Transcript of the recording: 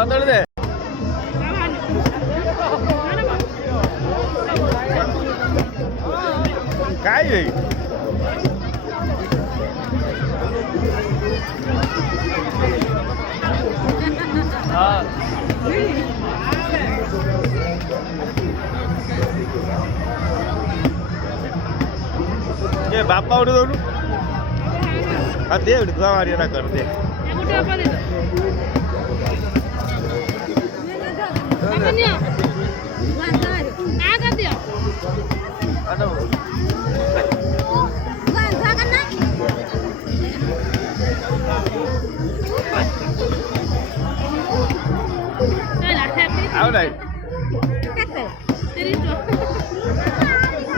કોંદળ દે કાઈ નહીં હા ये बापा उड़ दो हाँ दे उड़ दो हमारी ना कर दे आओ नहीं